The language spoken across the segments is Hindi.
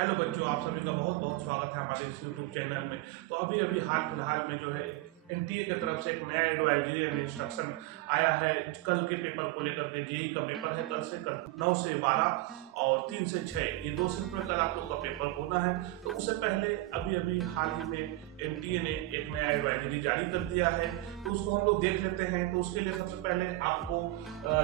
हेलो बच्चों, आप सभी का बहुत बहुत स्वागत है हमारे इस यूट्यूब चैनल में। तो अभी अभी हाल फिलहाल में जो है एनटीए की तरफ से एक नया एडवाइजरी एंड इंस्ट्रक्शन आया है। कल के पेपर को लेकर के जेई का पेपर है कल से, कल 9 से 12 और 3 से 6 ये 2 शिफ्ट में कल आप लोग का पेपर होना है। तो उससे पहले अभी अभी हाल ही में एनटीए ने एक नया एडवाइजरी जारी कर दिया है, तो उसको हम लोग देख लेते हैं। तो उसके लिए सबसे पहले आपको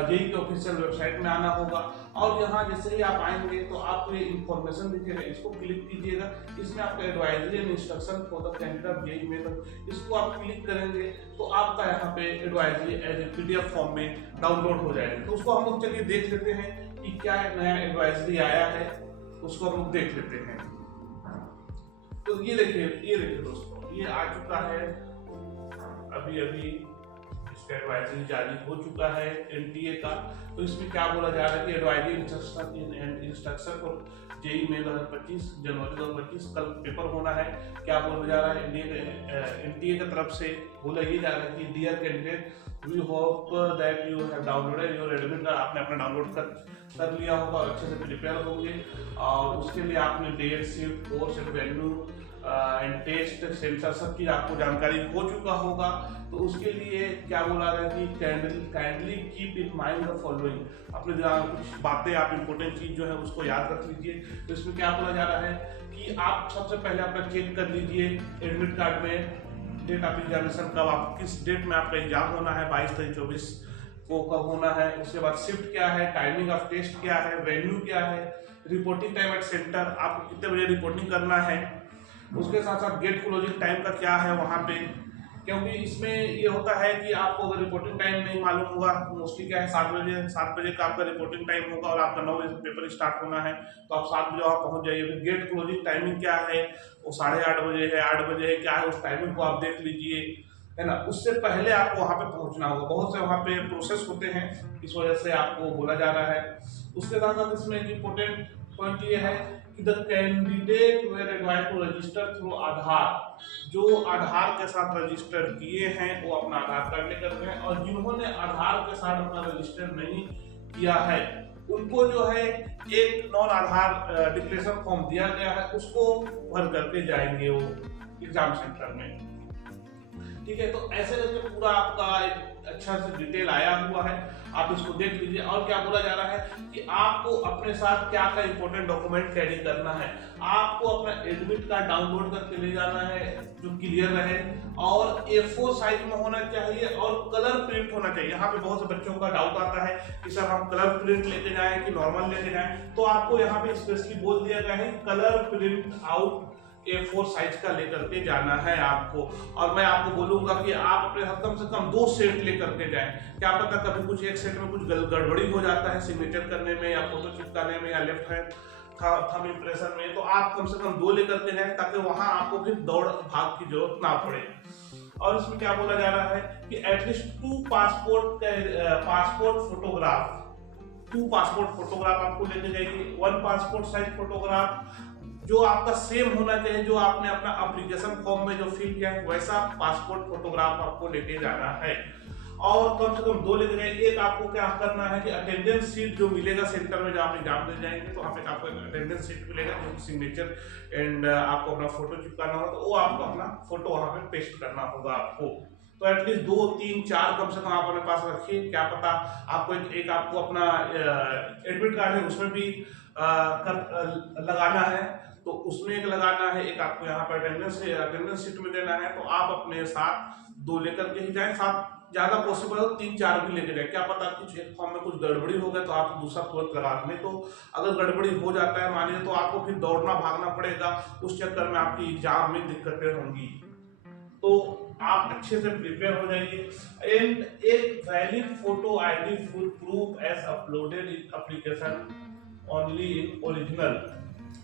जेई के ऑफिशियल वेबसाइट में आना होगा और यहाँ जैसे ही आप आएंगे तो आपको ये इंफॉर्मेशन दिखेगा, इसको क्लिक कीजिएगा। इसमें आपका advisory and instruction for the candidate of JEE main, इसको आप क्लिक करेंगे तो आपका यहाँ पे advisory as a PDF form में डाउनलोड हो जाएगी। तो उसको हम लोग चलिए देख लेते हैं कि क्या नया एडवाइजरी आया है, उसको हम लोग देख लेते हैं। तो ये देखिए दोस्तों, ये आ चुका है अभी अभी इसका एडवाइजरी जारी हो चुका है एनटीए का। तो इसमें क्या बोला जा रहा है कि एडवाइजरी इंस्ट्रक्शन को जेई में 2025 जनवरी 2025 कल पेपर होना है। क्या बोला जा रहा है एनटीए की तरफ से? बोला ये जा रहा है कि dear candidate, we hope that you have downloaded your admit card. आपने अपना डाउनलोड कर लिया होगा और अच्छे से प्रिपेयर होंगे और उसके लिए आपने date, shift, course and venue and test centre सब की आपको जानकारी हो चुका होगा। तो उसके लिए क्या बोला रहा है कि kindly keep in mind the following. अपने कुछ बातें आप इंपॉर्टेंट चीज जो है उसको याद रख लीजिए। तो इसमें क्या बोला जा रहा है कि आप सबसे पहले अपना चेक कर लीजिए एडमिट कार्ड में डेट ऑफ एग्जामिनेशन, कब आप किस डेट में आपका एग्जाम होना है, 22 तारीख 24 को कब होना है। उसके बाद शिफ्ट क्या है, टाइमिंग ऑफ टेस्ट क्या है, वेन्यू क्या है, रिपोर्टिंग टाइम एट सेंटर, आपको कितने बजे रिपोर्टिंग करना है। उसके साथ साथ गेट क्लोजिंग टाइम का क्या है वहाँ पे, क्योंकि इसमें ये होता है कि आपको अगर रिपोर्टिंग टाइम नहीं मालूम होगा, मोस्टली क्या है 7 बजे का आपका रिपोर्टिंग टाइम होगा और आपका 9 बजे पेपर स्टार्ट होना है, तो आप 7 बजे वहाँ पहुँच जाइए। फिर गेट क्लोजिंग टाइमिंग क्या है, वो 8:30 बजे है, 8 बजे है, क्या है उस टाइमिंग को आप देख लीजिए, है ना। उससे पहले आपको वहाँ पे पहुँचना होगा। बहुत से वहाँ पे प्रोसेस होते हैं, इस वजह से आपको बोला जा रहा है। उसके साथ साथ इसमें एक इम्पोर्टेंट पॉइंट ये है कि the candidate were advised to register through Aadhaar. जो आधार के साथ रजिस्टर किए हैं वो अपना आधार कार्ड लेकर गए, और जिन्होंने आधार के साथ अपना रजिस्टर नहीं किया है उनको जो है एक नॉन आधार डिक्लेरेशन फॉर्म दिया गया है, उसको भर करके जाएंगे वो एग्जाम सेंटर में। ठीक है, तो ऐसे करके पूरा आपका एक अच्छा से डिटेल आया हुआ है, आप इसको देख लीजिए। और क्या बोला जा रहा है कि आपको अपने साथ क्या क्या इंपॉर्टेंट डॉक्यूमेंट कैरी करना है। आपको अपना एडमिट कार्ड डाउनलोड करके ले जाना है जो क्लियर रहे और A4 साइज में होना चाहिए और कलर प्रिंट होना चाहिए। यहाँ पे बहुत से बच्चों का डाउट आता है कि सर हम कलर प्रिंट लेके जाएं कि नॉर्मल लेके जाएं, तो आपको यहाँ पे स्पेशली बोल दिया गया है colour print out A4 size का लेकर के जाना है आपको। और मैं आपको बोलूंगा कि आप अपने कम से कम 2 सेट लेकर के जाएं। क्या पता कभी कुछ एक सेट में कुछ गड़बड़ी हो जाता है सिग्नेचर करने में या फोटो चिपकाने में या लेफ्ट हैंड थंब इंप्रेशन में, तो आप कम से कम 2 लेकर के जाएं ताकि वहां आपको फिर दौड़ भाग की जरूरत ना पड़े। और इसमें क्या बोला जा रहा है कि एटलीस्ट 2 पासपोर्ट फोटोग्राफ आपको लेके जाइए। 1 पासपोर्ट साइज फोटोग्राफ जो आपका सेम होना चाहिए, जो आपने अपना एप्लीकेशन फॉर्म में जो फिल किया है वैसा पासपोर्ट फोटोग्राफ आपको लेके जाना है। और कम से कम 2 लेके जाए। एक आपको क्या करना है कि अटेंडेंस शीट जो मिलेगा सेंटर में, जब आप एग्जाम दे जाएंगे तो वहाँ पे आपको अटेंडेंस शीट मिलेगा जो सिग्नेचर एंड आपको अपना फोटो चिपकाना होगा, तो वो आपको अपना फोटो वहाँ पे पेस्ट करना होगा आपको। तो एटलीस्ट 2, 3, 4 कम से कम आप अपने पास रखिए। क्या पता आपको एक आपको अपना एडमिट कार्ड है उसमें भी लगाना है, तो उसमें एक लगाना है, एक आपको यहाँ पर अटेंडेंस शीट में देना है। तो आप अपने साथ 2 लेकर के ही जाएं, साथ ज्यादा पॉसिबल हो 3-4 भी लेके जाए। क्या पता कुछ एक फॉर्म में कुछ गड़बड़ी हो गया तो आप दूसरा तुरंत लगा दें, तो अगर गड़बड़ी हो जाता है मानिए तो आपको फिर दौड़ना भागना पड़ेगा, उस चक्कर में आपकी एग्जाम में दिक्कतें होंगी। तो आप अच्छे से प्रिपेयर हो जाइए। एंड एक valid photo ID full proof as uploaded in application only in original.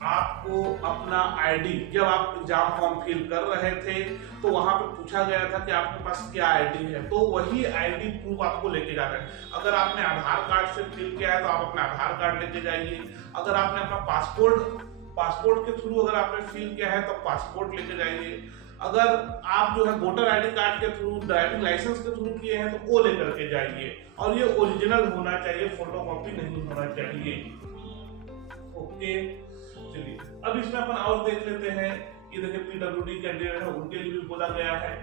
आपको अपना आईडी, जब आप एग्जाम फॉर्म फिल कर रहे थे तो वहां पे पूछा गया था कि आपके पास क्या आईडी है, तो वही आईडी प्रूफ आपको लेके जाना है। अगर आपने आधार कार्ड से फिल किया है तो आप अपना आधार कार्ड लेके जाइए। अगर आपने अपना पासपोर्ट के थ्रू अगर आपने फिल किया है तो पासपोर्ट लेके जाइए। अगर आप जो है वोटर आईडी कार्ड के थ्रू, ड्राइविंग लाइसेंस के थ्रू किए हैं तो वो लेकर के जाइए, और ये ओरिजिनल होना चाहिए, फोटोकॉपी नहीं होना चाहिए। ओके, चलिए अब अब इसमें अपन और देख लेते हैं कि देखिए पीडब्ल्यूडी कैंडिडेट है उनके लिए भी बोला गया है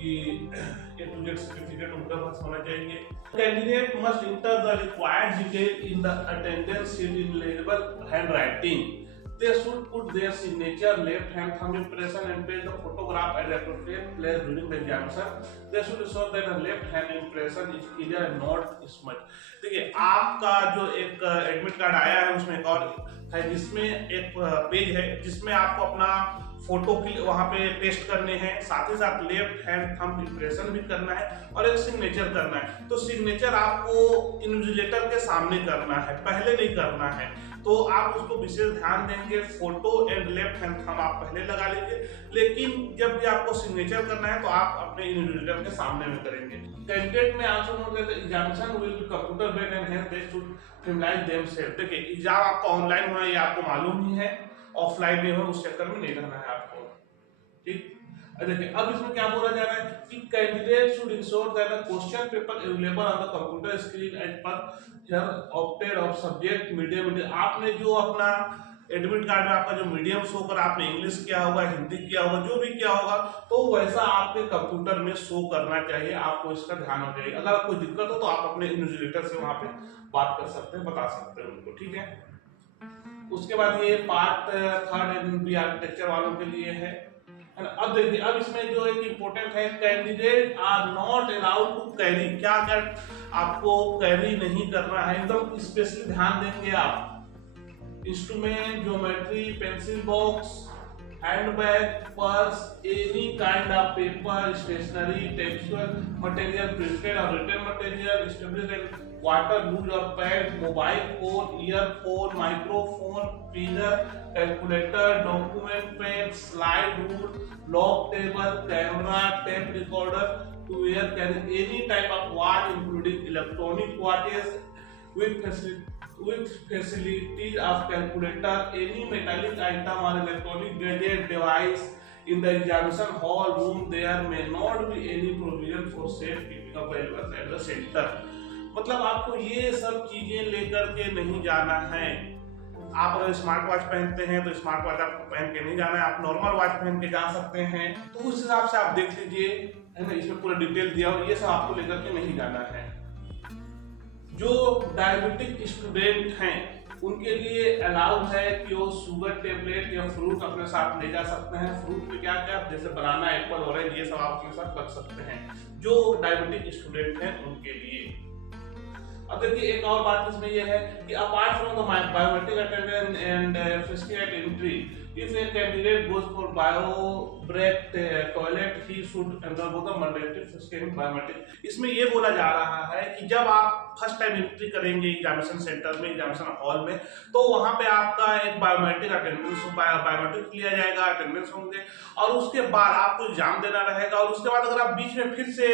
कि A to Z सर्टिफिकेट उनका पास होना चाहिए। Candidate must enter the required detail in the attendance sheet in legible handwriting. They should put their signature, left hand thumb impression and place the photograph at the appropriate place during the examination. They should ensure that the left hand impression is clear and not smudged. देखिए आपका जो एक एडमिट कार्ड आया है उसमें एक और है जिसमें एक पेज है जिसमें आपको अपना फोटो वहां पे पेस्ट करने हैं, साथ ही साथ लेफ्ट हैंड थंब इंप्रेशन भी करना है और एक सिग्नेचर करना है। तो सिग्नेचर आपको इन्विजिलेटर के सामने करना है, पहले नहीं करना है, तो आप उसको विशेष ध्यान देंगे। Photo and left hand thumb आप पहले लगा लीजिए, लेकिन जब भी आपको सिग्नेचर करना है तो आप अपने इन्विजिलेटर के सामने में करेंगे। कैंडिडेट में answer note that examination will be computer based and hence they should familiarise themself. देखिए एग्जाम आपका ऑनलाइन होना ये आपको मालूम ही है, ऑफलाइन में हो उस चक्कर में नहीं रहना है आपको, ठीक। देखिए अब इसमें क्या बोला जा रहा है कि candidate should ensure that the question paper available on the computer screen as per here opted of subject medium. आपने जो अपना एडमिट कार्ड में आपका जो मीडियम शो कर आपने इंग्लिश किया होगा, हिंदी किया होगा, जो भी किया होगा, तो वैसा आपके कंप्यूटर में शो करना चाहिए। आपको इसका ध्यान होना चाहिए। अगर कोई दिक्कत हो तो आप अपने इन्विजिलेटर से वहां पे बात कर सकते हैं, बता सकते हैं उनको, ठीक है। उसके बाद ये पार्ट थर्ड एनबी आर्किटेक्चर वालों के लिए है। अब देखिए अब इसमें जो एक इम्पोर्टेंट है, candidate are not allowed to carry. क्या कर आपको कैरी नहीं करना है, एकदम स्पेशली ध्यान देंगे आप। Instrument, geometry, pencil box, handbag, purse, any kind of paper, stationery, textual material, printed और written material, stapled water loose और pad, mobile phone, earphone, microphone, finger calculator, document pen, slide rule, log table, camera, tape recorder, to wear carry any type of watch including electronic watches with facilities of calculator, any metallic item or electronic gadget device in the examination hall room. There may not be any provision for safe keeping of valuables at the center. मतलब आपको ये सब चीजें लेकर के नहीं जाना है। आप अगर स्मार्ट वॉच पहनते हैं तो स्मार्ट वॉच आपको पहन के नहीं जाना है, आप नॉर्मल वॉच पहन के जा सकते हैं। तो उस हिसाब से आप देख लीजिए, है ना, इसमें पूरा डिटेल दिया हो, ये सब आपको लेकर के नहीं जाना है। जो डायबिटिक स्टूडेंट हैं उनके लिए अलाउड है कि वो शुगर टेबलेट या फ्रूट अपने साथ ले जा सकते हैं। फ्रूट में क्या क्या, जैसे बनाना, एप्पल, ऑरेंज, ये सब आप अपने साथ रख सकते हैं जो डायबिटिक स्टूडेंट हैं उनके लिए। अब देखिए एक और बात इसमें यह है कि apart from the biometric attendance and physical entry, if a candidate goes for bio break toilet he should undergo the mandatory physical biometric। इसमें ये बोला जा रहा है कि जब आप फर्स्ट टाइम एंट्री करेंगे एग्जामिनेशन सेंटर में, एग्जामिनेशन हॉल में, तो वहां पे आपका एक बायोमेट्रिक अटेंडेंस बायोमेट्रिक लिया जाएगा, अटेंडेंस होंगे और उसके बाद आपको एग्जाम देना रहेगा। और उसके बाद अगर आप बीच में फिर से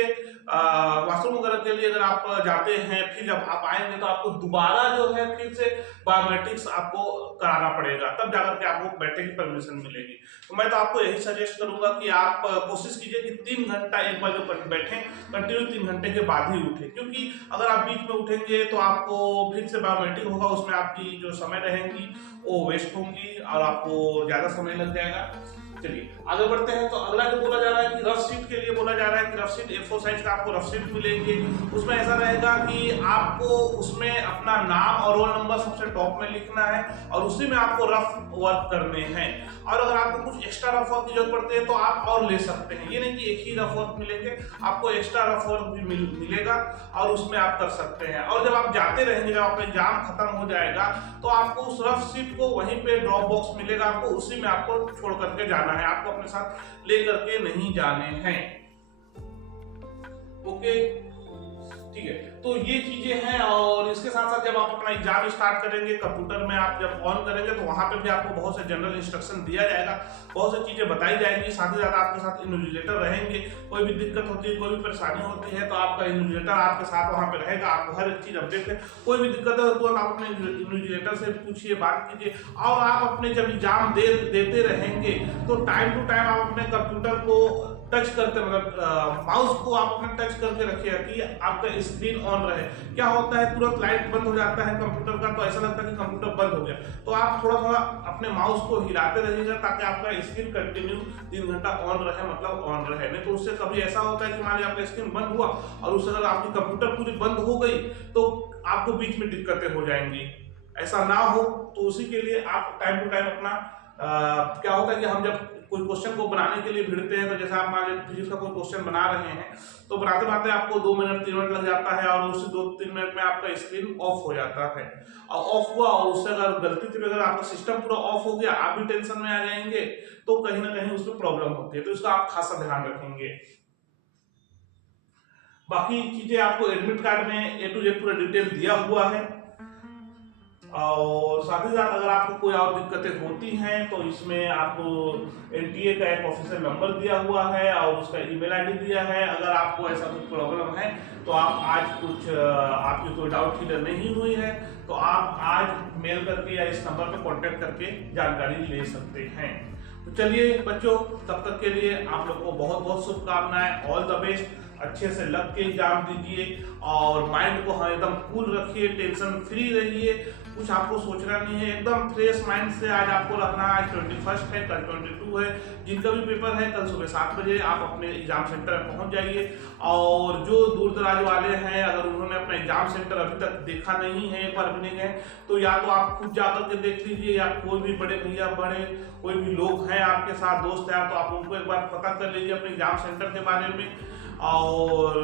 वॉशरूम वगैरह के लिए अगर आप जाते हैं, फिर जब आप आएंगे तो आपको दोबारा जो है फिर से बायोमेट्रिक्स आपको कराना पड़ेगा, तब जाकर के आपको बैठने की परमिशन मिलेगी। तो मैं तो आपको यही सजेस्ट करूंगा कि आप कोशिश कीजिए कि 3 घंटा एक बार जो बैठें, कंटिन्यू 3 घंटे के बाद ही उठें, क्योंकि अगर आप बीच में उठेंगे तो आपको फिर से बायोमेट्रिक होगा, उसमें आपकी जो समय रहेंगी वो वेस्ट होंगी और आपको ज्यादा समय लग जाएगा। चलिए आगे बढ़ते हैं। तो अगला जो बोला जा रहा है कि रफ शीट के लिए बोला जा रहा है कि रफ शीट A4 साइज का आपको रफ शीट मिलेंगे। उसमें ऐसा रहेगा कि आपको उसमें अपना नाम और रोल नंबर सबसे टॉप में लिखना है और उसी में आपको रफ वर्क करने हैं। और अगर आपको कुछ एक्स्ट्रा रफ वर्क की जरूरत पड़ती है तो आप और ले सकते हैं, ये नहीं कि एक ही रफ वर्क मिलेंगे, आपको एक्स्ट्रा रफ वर्क भी मिलेगा और उसमें आप कर सकते हैं। और जब आप जाते रहेंगे, जब आपका एग्जाम खत्म हो जाएगा तो आपको उस रफ शीट को वहीं पे ड्रॉप बॉक्स मिलेगा, आपको उसी में आपको छोड़ करके जाना है, आपको अपने साथ ले करके नहीं जाने हैं। ओके, ठीक है। तो ये चीजें हैं और इसके साथ साथ जब आप अपना एग्जाम स्टार्ट करेंगे, कंप्यूटर में आप जब ऑन करेंगे तो वहां पे भी आपको बहुत से जनरल इंस्ट्रक्शन दिया जाएगा, बहुत सी चीजें बताई जाएंगी, साथ ही साथ आपके साथ इन्विजिलेटर रहेंगे। कोई भी दिक्कत होती है, कोई भी परेशानी होती है तो आपका इन्विजिलेटर आपके साथ वहां पे रहेगा, आपको हर एक चीज अपडेट है। कोई भी दिक्कत है तो आप अपने इन्विजिलेटर से पूछिए, बात कीजिए। और आप अपने जब एग्जाम देते रहेंगे तो टाइम टू टाइम आप अपने कंप्यूटर को टच करते मतलब माउस को आप अपने टच करके रखिएगा कि आपका स्क्रीन ऑन रहे। क्या होता है तुरंत लाइट बंद हो जाता है कंप्यूटर का, तो ऐसा लगता है कि कंप्यूटर बंद हो गया। तो आप थोड़ा थोड़ा अपने माउस को हिलाते रहिएगा ताकि आपका स्क्रीन कंटिन्यू 3 घंटा ऑन रहे, मतलब ऑन रहे। नहीं तो उससे कभी ऐसा होता है कि मान लीजिए आपका स्क्रीन बंद हुआ और उससे अगर आपकी कंप्यूटर पूरी बंद हो गई तो आपको बीच में दिक्कतें हो जाएंगी। ऐसा ना हो तो उसी के लिए आप टाइम टू टाइम अपना क्या होता है कि हम जब कोई क्वेश्चन को बनाने के लिए भिड़ते हैं, तो जैसे आप मान लीजिए फिजिक्स का कोई क्वेश्चन बना रहे हैं तो बनाते बनाते आपको 2 मिनट 3 मिनट लग जाता है और उससे 2-3 मिनट में आपका स्क्रीन ऑफ हो जाता है। और ऑफ हुआ और उससे अगर गलती से अगर आपका सिस्टम पूरा ऑफ हो गया, आप भी टेंशन में आ जाएंगे, तो कहीं ना कहीं उसमें प्रॉब्लम होती है। तो इसका आप खासा ध्यान रखेंगे। बाकी चीजें आपको एडमिट कार्ड में A to Z पूरा डिटेल दिया हुआ है। और साथ ही साथ अगर आपको कोई और दिक्कतें होती हैं तो इसमें आपको NTA का एक ऑफिशियल नंबर दिया हुआ है और उसका ईमेल आईडी दिया है। अगर आपको ऐसा कुछ प्रॉब्लम है तो आप आज कुछ आपकी कोई डाउट क्लियर नहीं हुई है तो आप आज मेल करके या इस नंबर पे कांटेक्ट करके जानकारी ले सकते हैं। तो चलिए बच्चों, तब तक के लिए आप लोग को बहुत बहुत शुभकामनाएं। All the best. अच्छे से लग के एग्जाम दीजिए और माइंड को एकदम कूल रखिए, टेंशन फ्री रहिए, कुछ आपको सोचना नहीं है, एकदम फ्रेश माइंड से आज आपको रखना है। आज 21 है, कल 22 है। जिनका भी पेपर है कल सुबह 7 बजे आप अपने एग्जाम सेंटर में पहुंच जाइए। और जो दूर दराज वाले हैं अगर उन्होंने अपना एग्जाम सेंटर अभी तक देखा नहीं है, एक बार भी नहीं गए, तो या तो आप खुद जाकर के देख लीजिए या कोई भी बड़े भैया बड़े कोई भी लोग हैं आपके साथ दोस्त हैं तो आप उनको एक बार पता कर लीजिए अपने एग्जाम सेंटर के बारे में और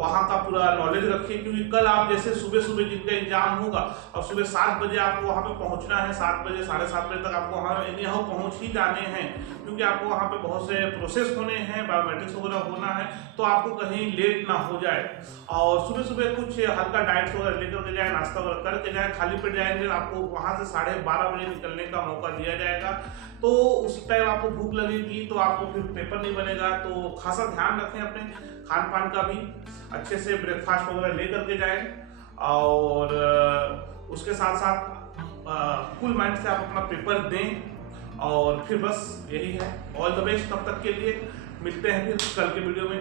वहाँ का पूरा नॉलेज रखिए। क्योंकि कल आप जैसे सुबह सुबह जिनका एग्जाम होगा और सुबह 7 बजे आपको वहाँ पे पहुँचना है, 7 बजे 7:30 बजे तक आपको वहाँ यहाँ पहुँच ही जाने हैं, क्योंकि आपको वहाँ पे बहुत से प्रोसेस होने हैं, बायोमेट्रिक्स वगैरह होना है, तो आपको कहीं लेट ना हो जाए। और सुबह सुबह कुछ हल्का डाइट्स वगैरह लेकर के जाए, नाश्ता वगैरह करके जाए, खाली पेट जाएंगे आपको वहाँ से 12:30 बजे निकलने का मौका दिया जाएगा। तो उस टाइम आपको भूख लगेगी तो आपको फिर पेपर नहीं बनेगा। तो खासा ध्यान रखें अपने खान पान का भी, अच्छे से ब्रेकफास्ट वगैरह ले करके जाएं और उसके साथ साथ कूल माइंड से आप अपना पेपर दें। और फिर बस यही है। ऑल द बेस्ट तब तक के लिए। मिलते हैं फिर कल के वीडियो में।